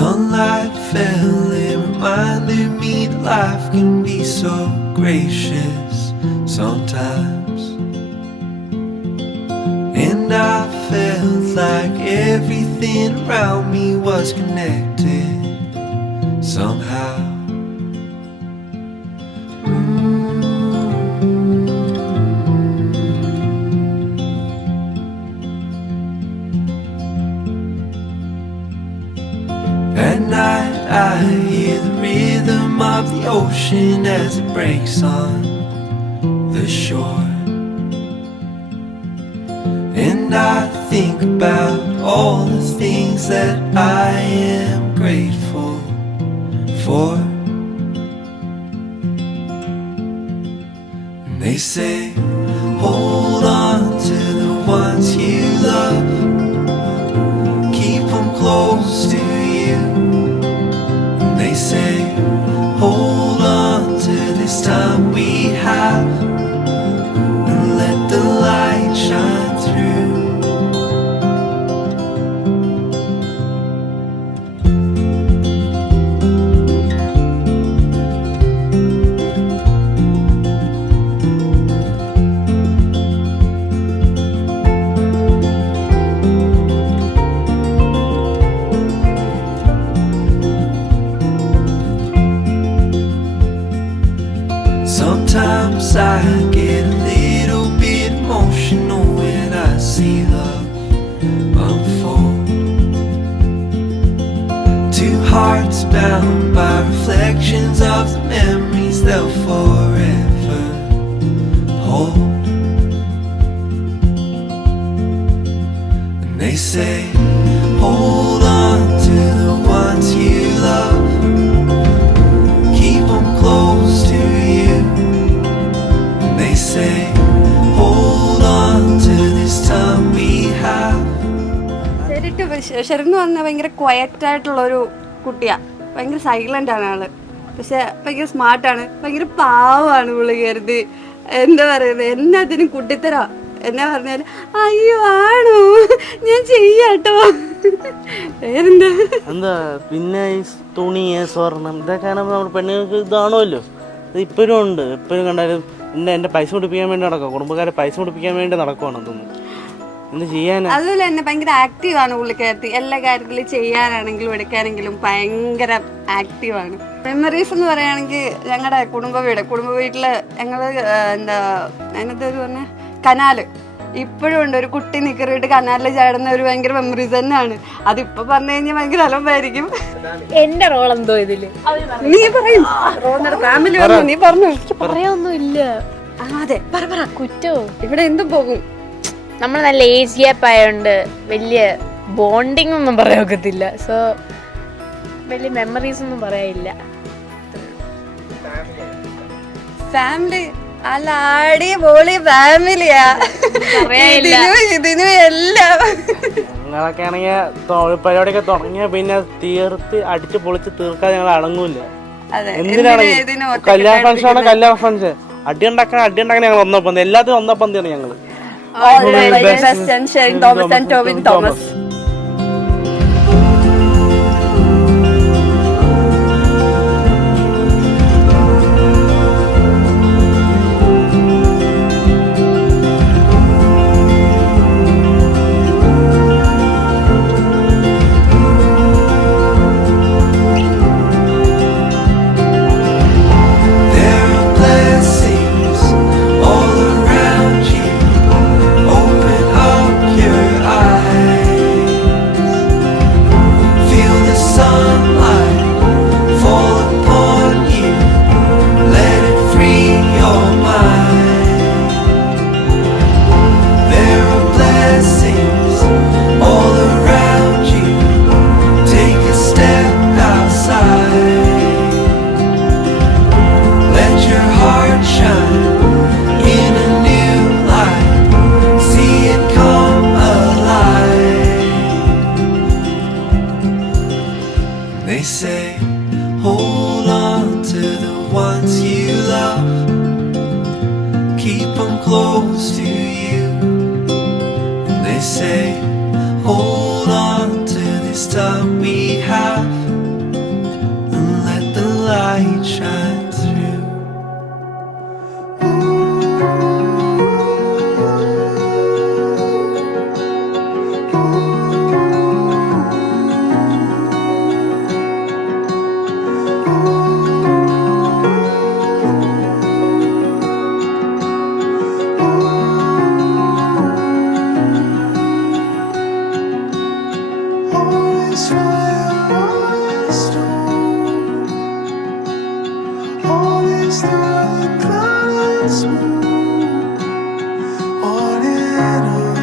Sunlight fell, it reminded me that life can be so gracious sometimes. And I felt like everything around me was connected somehow. At night I hear the rhythm of the ocean as it breaks on the shore. And I think about all the things that I am grateful for. And they say, hold on to the ones you love, keep them close to you. And they say, hold on to this time we have, and let the light shine through. Sometimes I get a little bit emotional when I see love unfold. Two hearts bound by reflections of the memories they'll forever hold. And they say, hold on to the ones you love, keep them close to you. They say, hold on to this time we have. Sherin പറഞ്ഞാൽ ഭയങ്കര quiet ആയിട്ടുള്ളൊരു കുട്ടിയാണ്, ഭയങ്കര silent ആണ് ആള്, പക്ഷെ ഭയങ്കര സ്മാർട്ടാണ്, ഭയങ്കര പാവമാണ് പുള്ളിക്കാരത്തി. എന്താ പറയുന്നത്, എന്നാത്തിനും കുട്ടിത്തരാ. എന്നാ പറഞ്ഞാൽ അയ്യോ ആണോ ഞാൻ ചെയ്യാട്ടോ. വേറെന്താ എന്താ പിന്നെ ഈ തുണി സ്വർണം ഇതൊക്കെ നമ്മുടെ പെണ്ണുങ്ങൾക്ക് ഇതാണല്ലോ, ഇത് ഇപ്പോഴും ഉണ്ട്. എപ്പോഴും കണ്ടാലും എൻ്റെ പൈസ കൊടുപ്പിക്കാൻ വേണ്ടി നടക്കുക, കുടുംബക്കാരെ പൈസ കൊടുപ്പിക്കാൻ വേണ്ടി നടക്കുവാണെന്ന് തോന്നുന്നു. എന്ത് ചെയ്യാൻ. അതുപോലെ തന്നെ ഭയങ്കര ആക്റ്റീവാണ് പുള്ളിക്കാരത്തി, എല്ലാ കാര്യത്തിലും ചെയ്യാനാണെങ്കിലും എടുക്കാനെങ്കിലും ഭയങ്കര ആക്റ്റീവാണ്. മെമ്മറീസ് എന്ന് പറയുകയാണെങ്കിൽ ഞങ്ങളുടെ കുടുംബ വീട്ടില് ഞങ്ങൾ എന്താ അതിനകത്ത് ഒരു പറഞ്ഞ കനാല് ഇപ്പോഴും ഉണ്ട്. ഒരു കുട്ടി നിക്കറിയിട്ട് കനാലിൽ ചാടുന്ന ഒരു ഭയങ്കര മെമ്മറീസ് തന്നെയാണ്. അതിപ്പോ പറഞ്ഞു കഴിഞ്ഞാൽ ഭയങ്കര അലമ്പായിരിക്കും. എന്റെ റോൾ എന്തോ ഇതില് നീ പറയും, ഫാമിലി വന്നു നീ പറഞ്ഞു. പറയാനൊന്നും ഇല്ല. അതെ പറ കുറ്റോ ഇവിടെ എന്തും പോകും. നമ്മൾ നല്ല ഏജ് ഗ്യാപ്പ് ആയതുകൊണ്ട് വലിയ ബോണ്ടിങ് ഒന്നും പറയാൻ ഒക്കത്തില്ല. സോ വലിയ മെമ്മറീസ് ഒന്നും പറയാനില്ല. ഫാമിലി അല്ല അടിപൊളി ഫാമിലിയാ, ഇതിനും എല്ലാം. ഞങ്ങളൊക്കെ ആണെങ്കിൽ പരിപാടിയൊക്കെ തുടങ്ങിയ പിന്നെ തീർത്ത് അടിച്ച് പൊളിച്ച് തീർക്കാതെ ഞങ്ങൾ അടങ്ങൂല. എന്തിനാണ് കല്യാണ ഫംഗ്ഷൻ കല്യാണ ഫംഗ്ഷൻ അടി ഉണ്ടാക്കാൻ ഞങ്ങൾ ഒന്നപ്പന്തി, എല്ലാത്തിനും ഒന്നപ്പന്തിയാണ് ഞങ്ങള്. Thomas They say, hold on to the ones you love, keep them close to you. And they say, hold on to this time we have, harvest moon. On and on,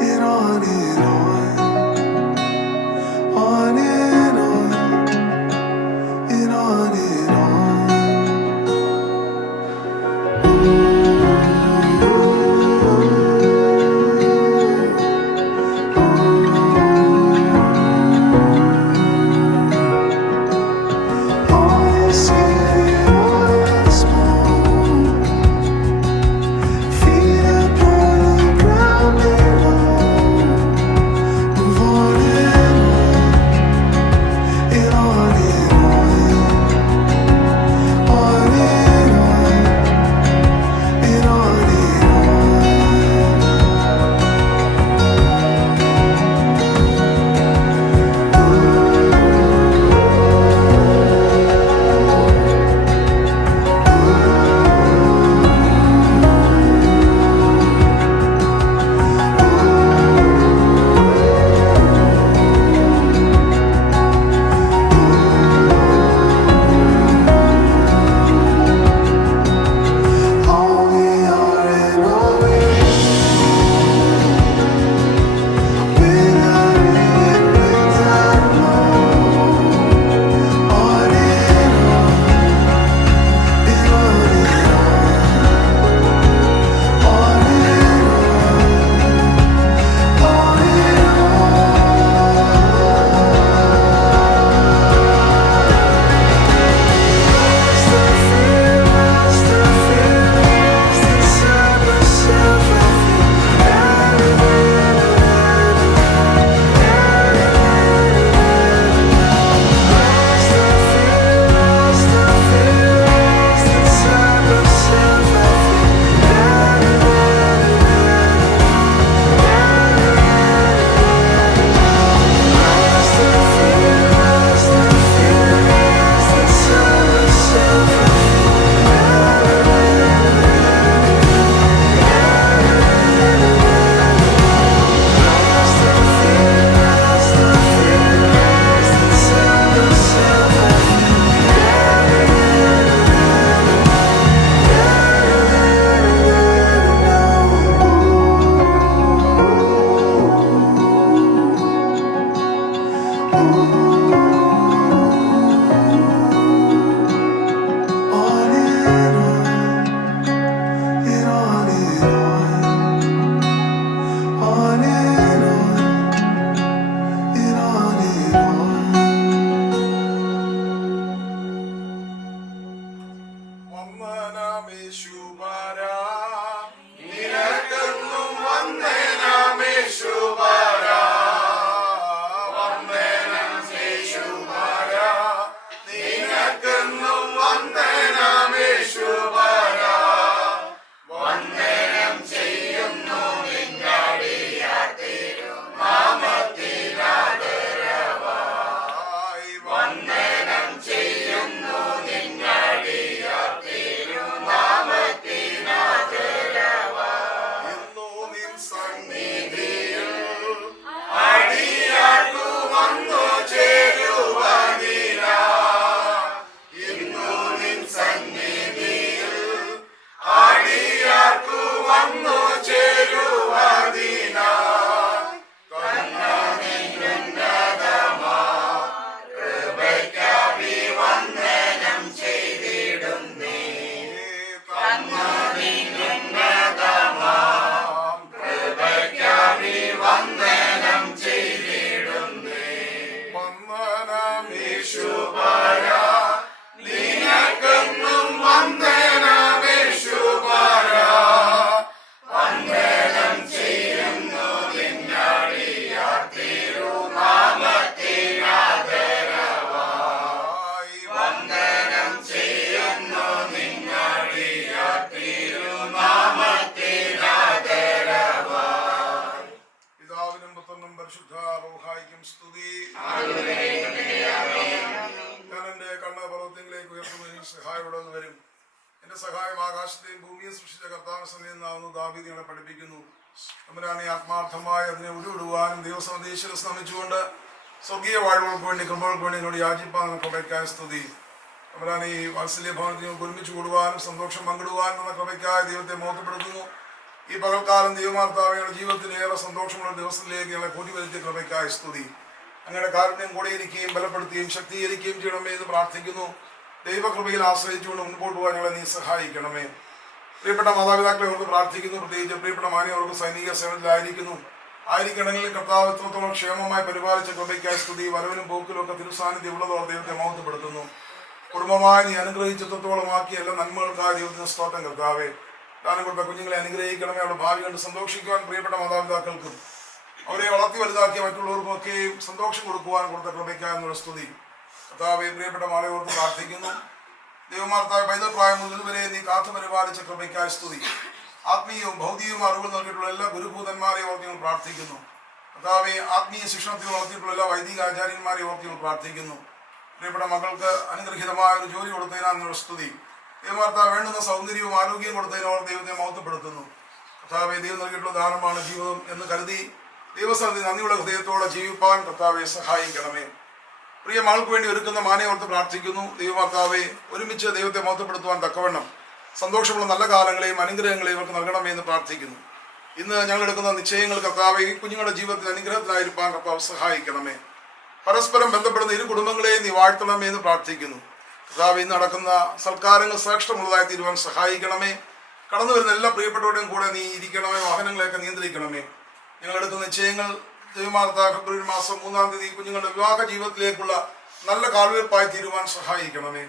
and on and on. On and on, and on and on. All you see, harvest moon. Feet upon the ground below. Move on and on and on. On and on, and on and all we are and all we without it, without more. On and on, and on and on. On and on, on and സഹായം ആകാശത്തെയും ഭൂമിയും സൃഷ്ടിച്ച കർത്താവ് സമയം ദാവീദ് ഞങ്ങളെ പഠിപ്പിക്കുന്നു. തമ്പുരാനെ ആത്മാർത്ഥമായി അതിനെ ഉരുവിടുവാനും ദൈവസന്ദേശം ശ്രമിച്ചുകൊണ്ട് സ്വർഗീയ വാഴ്വുകൾക്ക് വേണ്ടി കൃപകൾക്ക് വേണ്ടി എന്നോട് യാചിപ്പാൻ നമുക്ക് അപേക്ഷിക്കാൻ സ്തുതി. തമ്പുരാനെ ഈ വാത്സല്യ ഭവനത്തിൽ ഞങ്ങൾക്ക് ഒരുമിച്ച് കൂടുവാനും സന്തോഷം പങ്കിടുവാനും എന്ന കൃപയ്ക്കായി ദൈവത്തെ മോഹപ്പെടുത്തുന്നു. ഈ പകൽക്കാലം ദൈവമാർത്താവയുടെ ജീവിതത്തിന് ഏറെ സന്തോഷമുള്ള ദിവസത്തിലേക്ക് ഞങ്ങളെ കൂട്ടിവരുത്തിയ കൃപയ്ക്കായി സ്തുതി. അങ്ങയുടെ കാരുണ്യം കൂടിയിരിക്കുകയും ബലപ്പെടുത്തുകയും ശക്തീകരിക്കുകയും ചെയ്യണമേ എന്ന് പ്രാർത്ഥിക്കുന്നു. ദൈവകൃപയിൽ ആശ്രയിച്ചുകൊണ്ട് മുൻപോട്ട് പോകാൻ ഞങ്ങളെ നീ സഹായിക്കണമേ. പ്രിയപ്പെട്ട മാതാപിതാക്കളെ ഓർത്ത് പ്രാർത്ഥിക്കുന്നു. പ്രത്യേകിച്ച് പ്രിയപ്പെട്ട മാനിയവർക്ക് സൈനിക സേവനത്തിലായിരിക്കുന്നു. ആയിരിക്കണമെങ്കിൽ കർത്താവ് എത്രത്തോളം ക്ഷേമമായി പരിപാലിച്ച കൃപയ്ക്കായി സ്തുതി. വരവിനും പോക്കിലും ഒക്കെ തിരുസാന്നിധ്യം ഉള്ളതോർ ദൈവത്തെ മഹത്വപ്പെടുത്തുന്നു. കുടുംബമായി നീ അനുഗ്രഹിച്ചത്തോളം ആക്കിയ എല്ലാ നന്മകൾക്കായി ദൈവത്തിന് സ്തോത്രം കർത്താവേ. ദാനം കൊടുത്ത കുഞ്ഞുങ്ങളെ അനുഗ്രഹിക്കണമേ. അവരുടെ ഭാവി കണ്ട് സന്തോഷിക്കുവാൻ പ്രിയപ്പെട്ട മാതാപിതാക്കൾക്കും അവരെ വളർത്തി വലുതാക്കിയ മറ്റുള്ളവർക്കും ഒക്കെയും സന്തോഷം കൊടുക്കുവാൻ കൊടുത്ത കൃപയ്ക്കായെന്നുള്ള സ്തുതി കർത്താവെ. പ്രിയപ്പെട്ട മാളെ ഓർത്ത് പ്രാർത്ഥിക്കുന്നു. ദൈവമാർത്തായ പൈതൽ പ്രായം മുതൽ വരെ നീ കാത്തു പരിപാലിച്ച കൃപയ്ക്കായ സ്തുതി. ആത്മീയവും ഭൗതികവും അറിവ് നൽകിയിട്ടുള്ള എല്ലാ ഗുരുഭൂതന്മാരെയും ഓർത്തി ഞങ്ങൾ പ്രാർത്ഥിക്കുന്നു. കർത്താവെ, ആത്മീയ ശിക്ഷണത്തിൽ വളർത്തിയിട്ടുള്ള എല്ലാ വൈദിക ആചാര്യന്മാരെയും ഓർത്തി ഞങ്ങൾ പ്രാർത്ഥിക്കുന്നു. പ്രിയപ്പെട്ട മക്കൾക്ക് അനുഗ്രഹീതമായ ഒരു ജോലി കൊടുത്തതിനാന്നുള്ള സ്തുതി. ദൈവമാർത്താവ് വേണ്ടുന്ന സൗന്ദര്യവും ആരോഗ്യവും കൊടുത്തതിനോട് ദൈവത്തെ മഹത്വപ്പെടുത്തുന്നു. കർത്താവെ, ദൈവം നൽകിയിട്ടുള്ള ദാനമാണ് ജീവിതം എന്ന് കരുതി ദൈവസ്ഥലത്തിൽ നന്ദിയുള്ള ഹൃദയത്തോടെ ജീവിപ്പാൻ കർത്താവെ സഹായിക്കണമേ. പ്രിയ മകൾക്ക് വേണ്ടി ഒരുക്കുന്ന മാനെ ഓർത്ത് പ്രാർത്ഥിക്കുന്നു. ദൈവമാർത്താവെ, ഒരുമിച്ച് ദൈവത്തെ മഹത്വപ്പെടുത്തുവാൻ തക്കവണ്ണം സന്തോഷമുള്ള നല്ല കാലങ്ങളെയും അനുഗ്രഹങ്ങളെയും ഇവർക്ക് നൽകണമേ എന്ന് പ്രാർത്ഥിക്കുന്നു. ഇന്ന് ഞങ്ങൾ എടുക്കുന്ന നിശ്ചയങ്ങൾ കർത്താവെ ഈ കുഞ്ഞുങ്ങളുടെ ജീവിതത്തിൽ അനുഗ്രഹത്തിലായിരിക്കാൻ കർത്താവ് സഹായിക്കണമേ. പരസ്പരം ബന്ധപ്പെടുന്ന ഇരു കുടുംബങ്ങളെയും നീ വാഴ്ത്തണമേ എന്ന് പ്രാർത്ഥിക്കുന്നു. കർത്താവ് ഇന്ന് നടക്കുന്ന സൽക്കാരങ്ങൾ ശ്രേഷ്ഠമുള്ളതായി തീരുവാൻ സഹായിക്കണമേ. കടന്നു വരുന്ന എല്ലാ പ്രിയപ്പെട്ടവരുടെയും കൂടെ നീ ഇരിക്കണമേ. വാഹനങ്ങളെയൊക്കെ നിയന്ത്രിക്കണമേ. ഞങ്ങളെടുക്കുന്ന നിശ്ചയങ്ങൾ ദൈവമാർത്ത ഫെബ്രുവരി മാസം 3-ാം തീയതി കുഞ്ഞുങ്ങളുടെ വിവാഹ ജീവിതത്തിലേക്കുള്ള നല്ല കാൽവെപ്പായി തീരുവാൻ സഹായിക്കണമേ.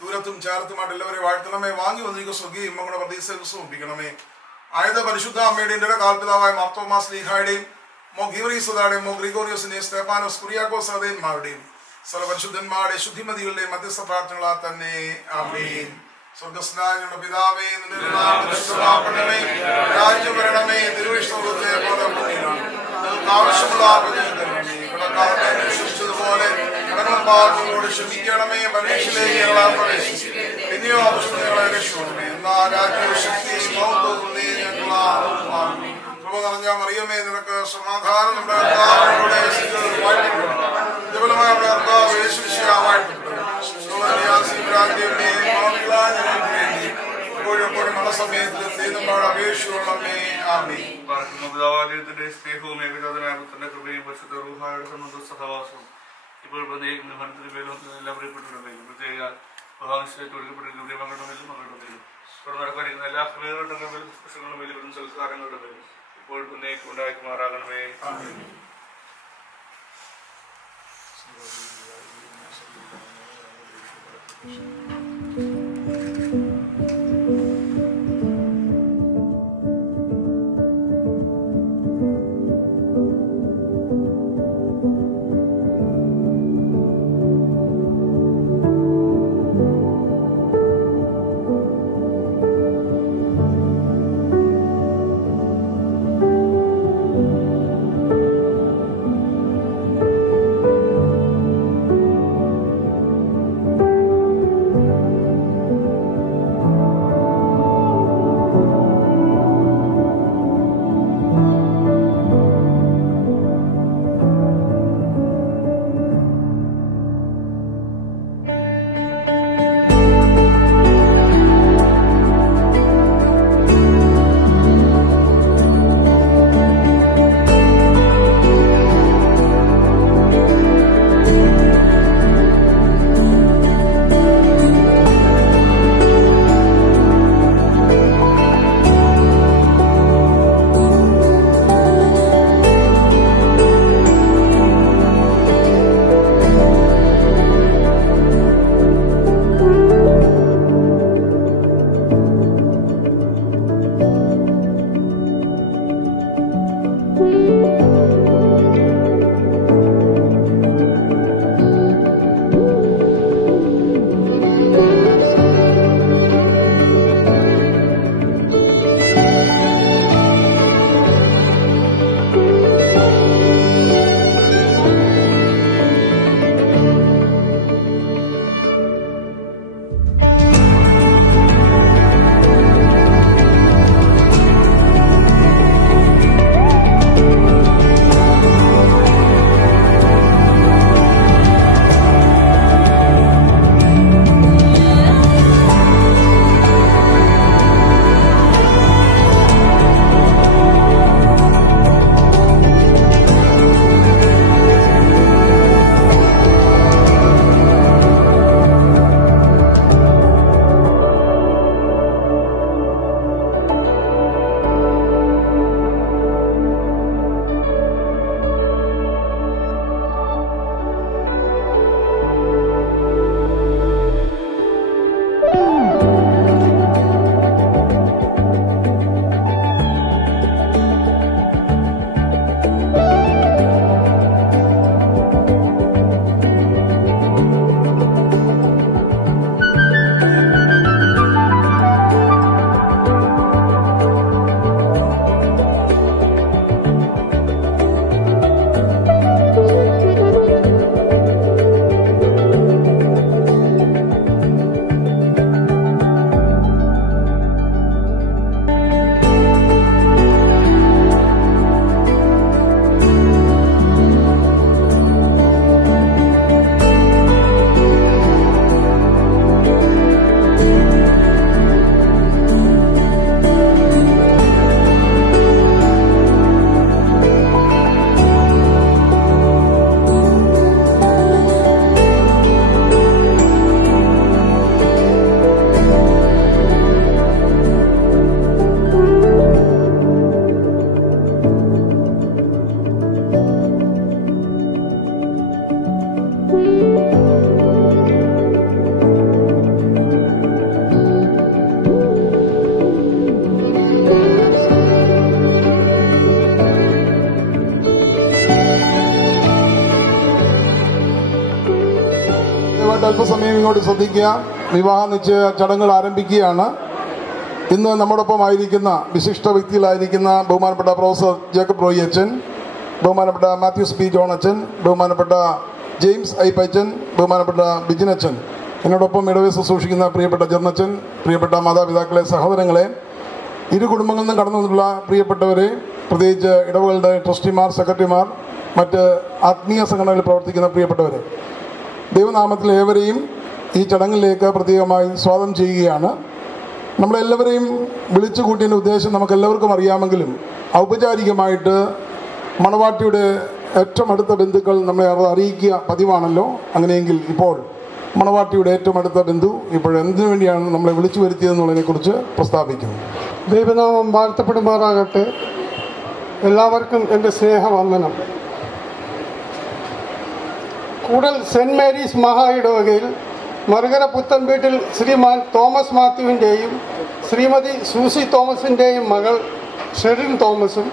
ദൂരത്തും ചേർത്തുമായിട്ട് എല്ലാവരെയും വാഴ്ത്തണമേ. വാങ്ങി വന്നിരിക്കുന്ന സ്വർഗീയ ഇമ്മങ്ങളുടെ പ്രതീക്ഷ സമർപ്പിക്കണമേ. ആയത് പരിശുദ്ധ അമ്മയുടെയും എൻ്റെ കാൽപിതാവായ മാർത്തോമാസ് ലീഹായുടെയും മോ ഗീവറീസദായുടെയും മോ ഗ്രിഗോറിയോസിന്റെയും സ്തെഫാനോസ് കുര്യാക്കോസ് സഹോദരന്മാരുടെയും സർവപരിശുദ്ധന്മാരുടെ ശുദ്ധിമതികളുടെയും മധ്യസ്ഥ പ്രാർത്ഥനകളാൽ തന്നെ ആമേൻ. സ്വർഗസ്നായ ഞങ്ങളുടെ പിതാവേ, നിന്റെ നാമം പരിശുദ്ധമാക്കണമേ. രാജ്യം വരണമേ. തിരുവിഷ്ണുവത്തെ പോലെ ഭൂമിയിലാണ്. ഞങ്ങൾക്ക് ആവശ്യമുള്ള കടക്കാരെ രക്ഷിച്ചതുപോലെ കടങ്ങളോട് ക്ഷമിക്കണമേ. പരീക്ഷയിലേക്ക് ഞങ്ങളെ പ്രവേശിക്കും. പിന്നെയോ ആവശ്യങ്ങളെ രക്ഷിക്കണമേ. എന്നാ രാജ്യവും ശക്തിയും മഹത്വവും നീ ഞങ്ങളാകുന്നു. കൃപ നിറഞ്ഞ മറിയമേ, നിനക്ക് സമാധാനം. നമ്മുടെ കർത്താവിനോട് ദുർബലമായ നമ്മുടെ കർത്താവ് യേശുമിശിഹാ വാഴ്ത്തപ്പെട്ടു. എപ്പോഴും മഴ സമയത്ത് ദൈവത്തോട് അപേക്ഷയുള്ളമേ. ആമേൻ. പിതാവാദീനത്തിന്റെ സ്നേഹവും ഏകജാതനായ പുത്രന്റെ കൃപയും പരിശുദ്ധ റൂഹായുടെ സഹവാസവും ഇപ്പോൾ എല്ലാ പ്രിയപ്പെട്ടവരുടെയും പ്രത്യേക പ്രധാനമായിട്ട് ഒരുക്കപ്പെട്ടിരിക്കുന്ന മകളുടെ മേലും മകളുടെ മേലും ഇവിടെ നടക്കാനിരിക്കുന്ന എല്ലാ ക്രിയകളുടെ മേലും പുസ്തകങ്ങളുടെ മേലും സംസ്കാരങ്ങളുടെ മേലും ഇപ്പോൾ പുന്നേക്ക് ഉണ്ടാക്കുമാറാകണമേ. ഇങ്ങോട്ട് ശ്രദ്ധിക്കുക. വിവാഹ നിശ്ചയ ചടങ്ങുകൾ ആരംഭിക്കുകയാണ്. ഇന്ന് നമ്മോടൊപ്പം ആയിരിക്കുന്ന വിശിഷ്ട വ്യക്തികളായിരിക്കുന്ന ബഹുമാനപ്പെട്ട പ്രൊഫസർ ജേക്കബ് റോയി അച്ഛൻ, ബഹുമാനപ്പെട്ട മാത്യൂസ് പി ജോൺ അച്ഛൻ, ബഹുമാനപ്പെട്ട ജെയിംസ് ഐ പച്ചൻ, ബഹുമാനപ്പെട്ട ബിജിൻ അച്ഛൻ, എന്നോടൊപ്പം ഇടവേ ശുശ്രൂഷിക്കുന്ന പ്രിയപ്പെട്ട ജർണച്ചൻ, പ്രിയപ്പെട്ട മാതാപിതാക്കളെ, സഹോദരങ്ങളെ, ഇരു കുടുംബങ്ങളിൽ നിന്നും കടന്നു വന്നിട്ടുള്ള പ്രിയപ്പെട്ടവരെ, പ്രത്യേകിച്ച് ഇടവകളുടെ ട്രസ്റ്റിമാർ, സെക്രട്ടറിമാർ, മറ്റ് ആത്മീയ സംഘടനകളിൽ പ്രവർത്തിക്കുന്ന പ്രിയപ്പെട്ടവരെ, ദൈവനാമത്തിൽ ഏവരെയും ഈ ചടങ്ങിലേക്ക് പ്രത്യേകമായി സ്വാഗതം ചെയ്യുകയാണ്. നമ്മളെല്ലാവരെയും വിളിച്ചു കൂട്ടിയതിൻ്റെ ഉദ്ദേശം നമുക്കെല്ലാവർക്കും അറിയാമെങ്കിലും ഔപചാരികമായിട്ട് മണവാട്ടിയുടെ ഏറ്റവും അടുത്ത ബന്ധുക്കൾ നമ്മളെ അറിയിക്കുക പതിവാണല്ലോ. അങ്ങനെയെങ്കിൽ ഇപ്പോൾ മണവാട്ടിയുടെ ഏറ്റവും അടുത്ത ബന്ധു ഇപ്പോൾ എന്തിനു വേണ്ടിയാണ് നമ്മളെ വിളിച്ചു വരുത്തിയതെന്നുള്ളതിനെക്കുറിച്ച് പ്രസ്താവിക്കുന്നു. ദൈവനാമം വാഴ്ത്തപ്പെടുമാറാകട്ടെ. എല്ലാവർക്കും എൻ്റെ സ്നേഹവന്ദനം. കൂടൽ സെൻറ് മേരീസ് മഹാ ഇടവകയിൽ മറുകര പുത്തൻ വീട്ടിൽ ശ്രീമാൻ തോമസ് മാത്യുവിൻ്റെയും ശ്രീമതി സൂസി തോമസിൻ്റെയും മകൾ ഷെറിൻ തോമസും,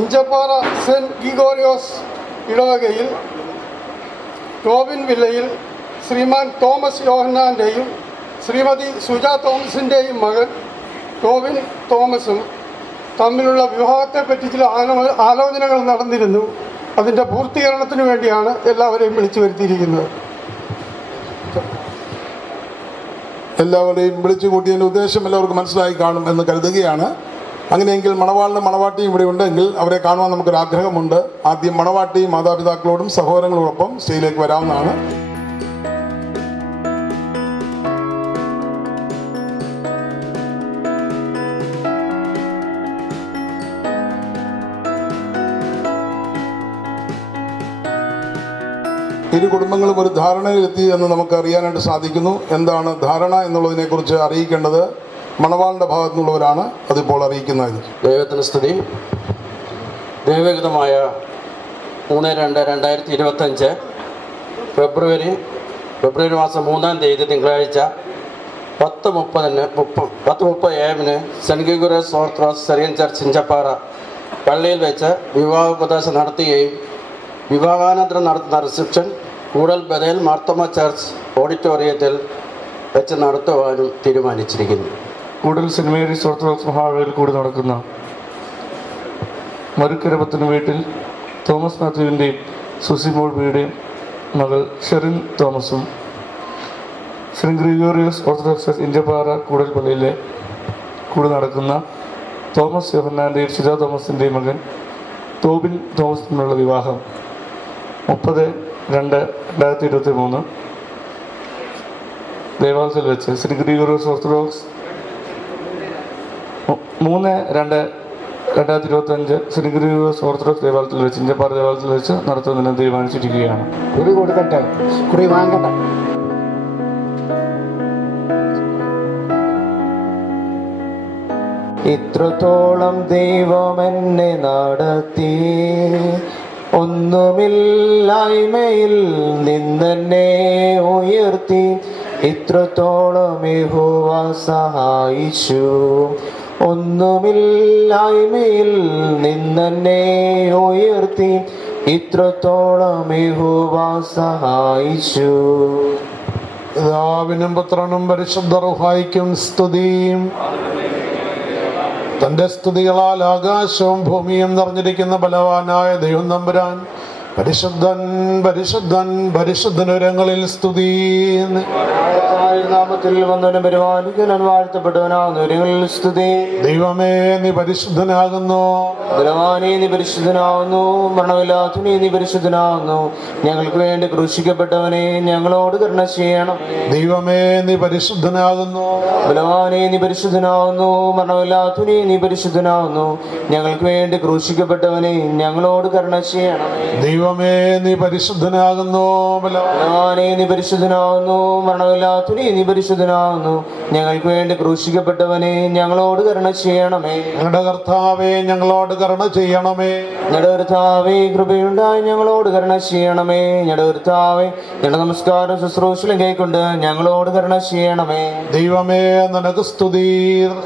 ഇഞ്ചപ്പാറ സെൻറ് ഗിഗോറിയോസ് ഇടവകയിൽ ടോബിൻ വില്ലയിൽ ശ്രീമാൻ തോമസ് യോഹന്നാൻ്റെയും ശ്രീമതി സുജ തോമസിൻ്റെയും മകൻ ടോബിൻ തോമസും തമ്മിലുള്ള വിവാഹത്തെപ്പറ്റി ചില ആലോചനകൾ നടന്നിരുന്നു. അതിൻ്റെ പൂർത്തീകരണത്തിന് വേണ്ടിയാണ് എല്ലാവരെയും വിളിച്ചു വരുത്തിയിരിക്കുന്നത്. എല്ലാവരെയും വിളിച്ചു കൂട്ടിയതിൻ്റെ ഉദ്ദേശം എല്ലാവർക്കും മനസ്സിലായി കാണും എന്ന് കരുതുകയാണ്. അങ്ങനെയെങ്കിൽ മണവാളിനും മണവാട്ടിയും ഇവിടെ ഉണ്ടെങ്കിൽ അവരെ കാണുവാൻ നമുക്കൊരാഗ്രഹമുണ്ട്. ആദ്യം മണവാട്ടിയും മാതാപിതാക്കളോടും സഹോദരങ്ങളോടൊപ്പം സ്റ്റേജിലേക്ക് വരാവുന്നതാണ്. ഇരു കുടുംബങ്ങളും ഒരു ധാരണയിലെത്തി എന്ന് നമുക്ക് അറിയാനായിട്ട് സാധിക്കുന്നു. എന്താണ് ധാരണ എന്നുള്ളതിനെക്കുറിച്ച് അറിയിക്കേണ്ടത് മണവാളിൻ്റെ ഭാഗത്തു നിന്നുള്ളവരാണ്. അതിപ്പോൾ അറിയിക്കുന്നത്. ദൈവത്തിന് സ്തുതി. ദൈവവിഹിതമായ 3/2/2025 ഫെബ്രുവരി മാസം 3-ാം തീയതി തിങ്കളാഴ്ച 10:30 AM saint Gregorios Orthodox Syrian church Inchappara പള്ളിയിൽ വെച്ച് വിവാഹോപദേശം നടത്തുകയും വിവാഹാനന്തരം നടത്തുന്ന റിസപ്ഷൻ കൂടൽ ബദേൽ മാർത്തോമ ചർച്ച് ഓഡിറ്റോറിയത്തിൽ വെച്ച് നടത്തുവാനും തീരുമാനിച്ചിരിക്കുന്നു. കൂടൽ സെൻറ് മേരീസ് ഓർത്തഡോക്സ് മഹാവേദിയിൽ കൂടി നടക്കുന്ന മറുക്കരപത്തിന് വീട്ടിൽ തോമസ് മാത്യുവിൻ്റെയും സുസി മോൾബിയുടെയും മകൾ ഷെറിൻ തോമസും, സെൻറ് ഗ്രിഗോറിയസ് ഓർത്തഡോക്സ് ഇഞ്ചപ്പാറ കൂടൽ പള്ളിയിലെ കൂടി നടക്കുന്ന തോമസ് യോഹന്നാൻ്റെയും സുജ തോമസിൻ്റെയും മകൻ ടോബിൻ തോമസിനുള്ള വിവാഹം 30/2/2023 ദേവാലയത്തിൽ വെച്ച് ശ്രീ ഗ്രിഗോറിയസ് ഓർത്തഡോക്സ് 3/2/2025 ശ്രീ ഗ്രിഗോറിയസ് ഓർത്തഡോക്സ് ദേവാലയത്തിൽ വെച്ച് ഇഞ്ചപ്പാറ ദേവാലയത്തിൽ വെച്ച് നടത്തുന്നതിന് തീരുമാനിച്ചിരിക്കുകയാണ്. കുറി കൊടുക്കട്ടെ, കുറി വാങ്ങട്ടെ. ഇത്രത്തോളം ദൈവം എന്നെ നടത്തി, ഒന്നുമില്ലായ്മയിൽ നിന്നെന്നെ ഉയർത്തി. ഇത്രത്തോളം യഹോവ സഹായിച്ചു, ഒന്നുമില്ലായ്മയിൽ നിന്നെന്നെ ഉയർത്തി. ഇത്രത്തോളം യഹോവ സഹായിച്ചു. പിതാവിനും പുത്രനും പരിശുദ്ധ റൂഹായിക്കും സ്തുതിയും. തൻ്റെ സ്തുതികളാൽ ആകാശവും ഭൂമിയും നിറഞ്ഞിരിക്കുന്ന ബലവാനായ ദൈവം തമ്പുരാൻ പരിശുദ്ധൻ പരിശുദ്ധൻ പരിശുദ്ധനുരങ്ങളിൽ സ്തുതി. നാമത്തിൽ വന്നവനും പരിപാലിക്കലും വാഴ്ത്തപ്പെട്ടവനാകുന്നവരിൽ സ്തുതി. ദൈവമേ നീ പരിശുദ്ധനാകുന്നു, ബലവാനേ നീ പരിശുദ്ധനാകുന്നു, മരണമില്ലാത്തവനേ നീ പരിശുദ്ധനാകുന്നു. ഞങ്ങൾക്ക് വേണ്ടി ക്രൂശിക്കപ്പെട്ടവനെ ഞങ്ങളോട് കരുണ ചെയ്യണം. ദൈവമേ നീ പരിശുദ്ധനാകുന്നു, ബലവാനേ നീ പരിശുദ്ധനാകുന്നു, മരണമില്ലാത്തവനേ നീ പരിശുദ്ധനാകുന്നു. ഞങ്ങൾക്ക് വേണ്ടി ക്രൂശിക്കപ്പെട്ടവനെ ഞങ്ങളോട് കരുണ ചെയ്യണം. ദൈവമേ നീ പരിശുദ്ധനാകുന്നു, ബലവാനേ നീ പരിശുദ്ധനാകുന്നു, മരണമില്ലാത്തവനേ നീ പരിശുദ്ധനാകുന്നു. ഞങ്ങൾക്ക് വേണ്ടി ക്രൂശിക്കപ്പെട്ടവനെ ഞങ്ങളോട് കരുണ ചെയ്യണമേ. ഞങ്ങളുടെ കർത്താവേ ഞങ്ങളോട് കരുണ ചെയ്യണമേ. ഞങ്ങളുടെ കർത്താവേ കൃപയുണ്ടായി ഞങ്ങളോട് കരുണ ചെയ്യണമേ. ഞങ്ങളുടെ കർത്താവേ ഞങ്ങളുടെ നമസ്കാരം ശുശ്രൂഷലും കൈക്കൊണ്ട് ഞങ്ങളോട് കരുണ ചെയ്യണമേ. ദൈവമേ നിനക്ക് സ്തുതി.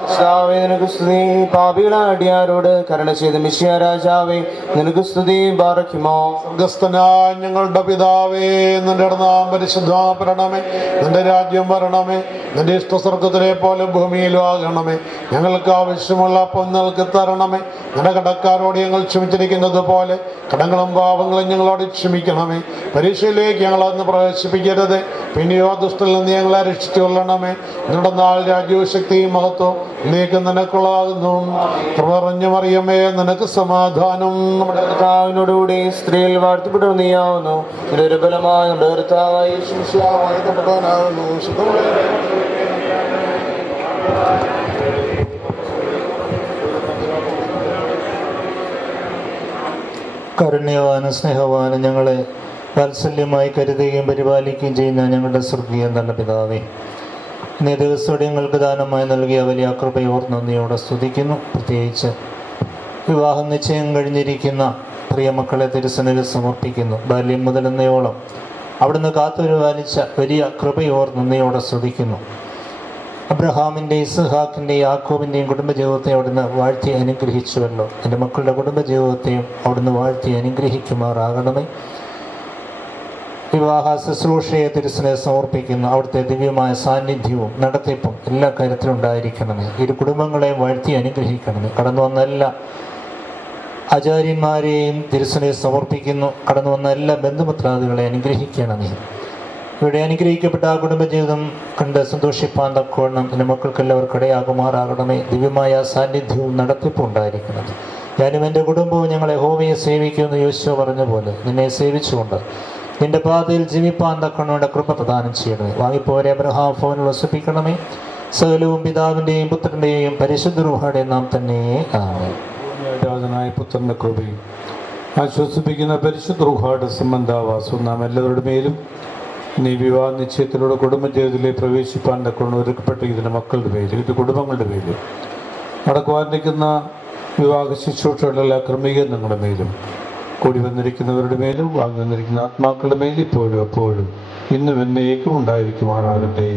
കർത്താവേ നിനക്ക് സ്തുതി. പാപികളായ അടിയാരോട് കരുണ ചെയ്ത മിശിഹാ രാജാവേ നിനക്ക് സ്തുതി. ബാറക്കുമോ. സ്വർഗസ്ഥനായ ഞങ്ങളുടെ പിതാവേ, നിന്റെ നാമം പരിശുദ്ധമാക്കണമേ. നിന്റെ രാജ്യം വരണമേ. നിന്റെ ഇഷ്ട സ്വർഗത്തിലെ പോലെ ഭൂമിയിലും ആകണമേ. ഞങ്ങൾക്ക് ആവശ്യമുള്ള അപ്പം ഞങ്ങൾക്ക് തരണമേ. നിന്റെ കടക്കാരോട് ഞങ്ങൾ ക്ഷമിച്ചിരിക്കുന്നത് പോലെ കടങ്ങളും പാപങ്ങളും ഞങ്ങളോട് ക്ഷമിക്കണമേ. പരീക്ഷയിലേക്ക് ഞങ്ങളൊന്ന് പ്രവേശിപ്പിക്കരുത്, പിന്നെയോ ദുഷ്ടനിൽ നിന്ന് ഞങ്ങളെ രക്ഷിച്ചു കൊള്ളണമേ. നിങ്ങളുടെ നാൾ രാജ്യവും ശക്തിയും മഹത്വം നീക്ക് നിനക്കുള്ളതാകുന്നു. പറഞ്ഞു മറിയമേ, നിനക്ക് സമാധാനം. നമ്മുടെ കർത്താവിനോടുകൂടി സ്ത്രീയിൽ വാഴ്ത്തപ്പെട്ടു നീയാവുന്നു. ഒരു ബലമായ നമ്മുടെ കർത്താവായ യേശു മിശിഹാ വാഴ്ത്തപ്പെട്ടവനാകുന്നു. കാരുണ്യവാനും സ്നേഹവാനും ഞങ്ങളെ വാത്സല്യമായി കരുതുകയും പരിപാലിക്കുകയും ചെയ്യുന്ന ഞങ്ങളുടെ സ്വർഗീയ നല്ല പിതാവേ, ഇന്നേ ദിവസത്തോടെ ഞങ്ങൾക്ക് ദാനമായി നൽകിയ വലിയ കൃപയോർ നന്ദിയോടെ സ്തുതിക്കുന്നു. പ്രത്യേകിച്ച് വിവാഹം നിശ്ചയം കഴിഞ്ഞിരിക്കുന്ന പ്രിയമക്കളെ തിരുസന്നിധിയിൽ സമർപ്പിക്കുന്നു. ബാല്യം മുതൽ ഇന്നയോളം അവിടുന്ന് കാത്തുപരിപാലിച്ച വലിയ കൃപയോർ നന്ദിയോടെ സ്തുതിക്കുന്നു. അബ്രഹാമിൻ്റെ, ഇസ്ഹാക്കിൻ്റെ, യാക്കോബിൻ്റെയും കുടുംബജീവിതത്തെ അവിടുന്ന് വാഴ്ത്തി അനുഗ്രഹിച്ചുവല്ലോ. എൻ്റെ മക്കളുടെ കുടുംബജീവിതത്തെയും അവിടുന്ന് വാഴ്ത്തി അനുഗ്രഹിക്കുമാറാകണമേ. വിവാഹ ശുശ്രൂഷയെ തിരുസനെ സമർപ്പിക്കുന്നു. അവിടുത്തെ ദിവ്യമായ സാന്നിധ്യവും നടത്തിപ്പും എല്ലാ കാര്യത്തിലും ഉണ്ടായിരിക്കണമേ. ഇരു കുടുംബങ്ങളെയും വാഴ്ത്തി അനുഗ്രഹിക്കണമേ. കടന്നു വന്ന എല്ലാ ആചാര്യന്മാരെയും തിരുസനെ സമർപ്പിക്കുന്നു. കടന്നു വന്ന എല്ലാ ബന്ധുമിത്രാദികളെ അനുഗ്രഹിക്കണമേ. ഇവിടെ അനുഗ്രഹിക്കപ്പെട്ട ആ കുടുംബജീവിതം കണ്ട് സന്തോഷിപ്പാൻ തക്കവണ്ണം എൻ്റെ മക്കൾക്കെല്ലാവർക്കും ഇടയാകുമാറാകണമേ. ദിവ്യമായ സാന്നിധ്യവും നടത്തിപ്പും ഉണ്ടായിരിക്കണമേ. ഞാനും എൻ്റെ കുടുംബവും ഞങ്ങളെ യഹോവയെ സേവിക്കുമെന്ന് യോശുവ പറഞ്ഞ പോലെ നിന്നെ സേവിച്ചുകൊണ്ട് നിന്റെ പാതയിൽ ജീവിപ്പാൻ തക്കവണ്ണം കൃപ പ്രദാനം ചെയ്യണമേ. വാങ്ങിപ്പോരെ അബ്രഹാം ഭവനിൽ വസിപ്പിക്കണമേ. സകലവും പിതാവിൻ്റെയും പുത്രൻ്റെയും പരിശുദ്ധ റൂഹായുടെയും നാം തന്നെ ആമേൻ. രാജനായ പുത്രന്റെ കൃപയും ആശ്വസിപ്പിക്കുന്ന പരിശുദ്ധ റൂഹായുടെ സംബന്ധാവാസവും നാം എല്ലാവരുടെ മേലും നീ വിവാഹ നിശ്ചയത്തിലൂടെ കുടുംബജീവിതത്തിലെ പ്രവേശിപ്പാൻ തക്കൊണ്ട് ഒരുക്കപ്പെട്ട ഇതിൻ്റെ മക്കളുടെ പേരിൽ, ഇത് കുടുംബങ്ങളുടെ പേരിൽ നടക്കുവാനിരിക്കുന്ന വിവാഹ ശുശ്രൂഷകളുടെ എല്ലാ ക്രമീകരണങ്ങളുടെ മേലും കൂടി വന്നിരിക്കുന്നവരുടെ മേലും വാങ്ങി വന്നിരിക്കുന്ന ആത്മാക്കളുടെ മേലും ഇപ്പോഴും എപ്പോഴും ഇന്നും എന്നേക്കും ഉണ്ടായിരിക്കുമാറാകട്ടെ.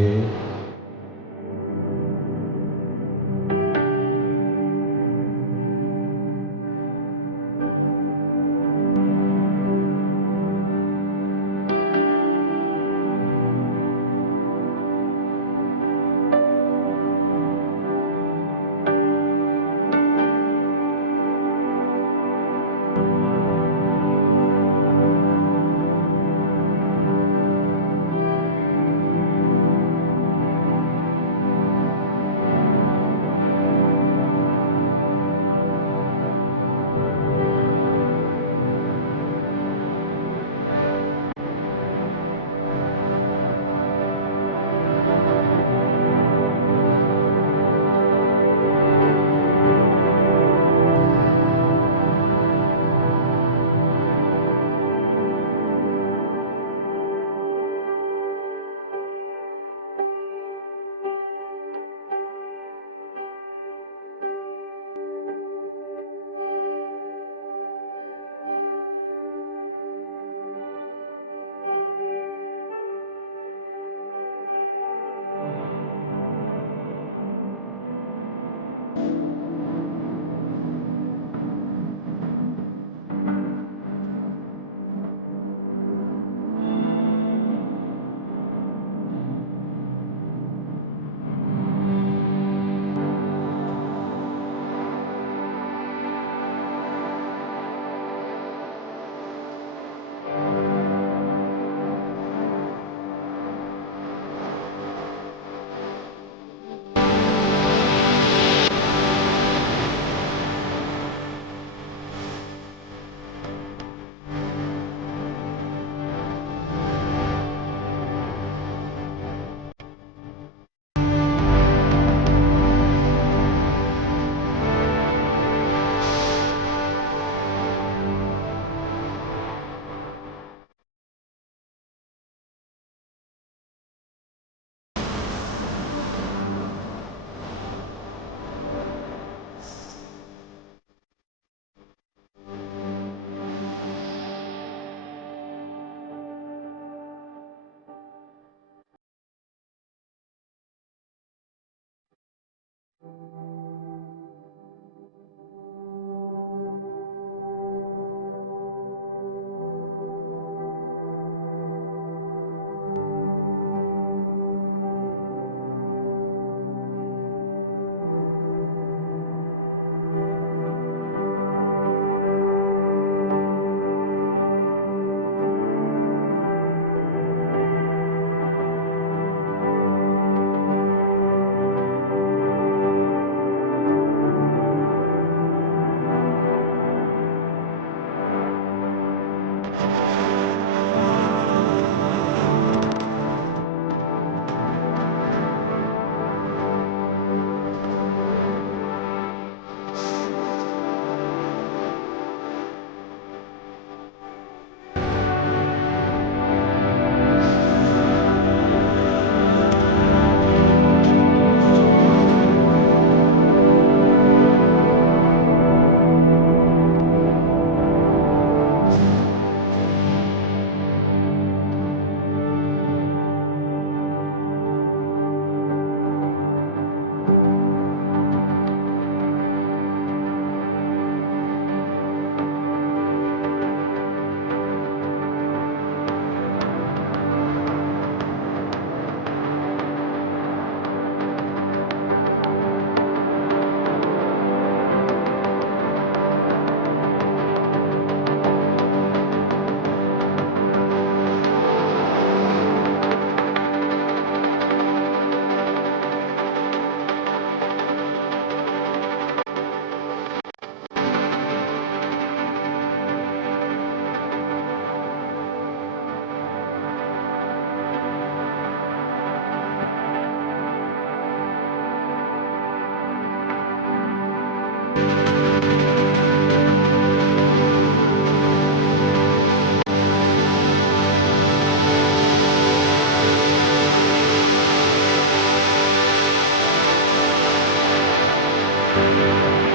Thank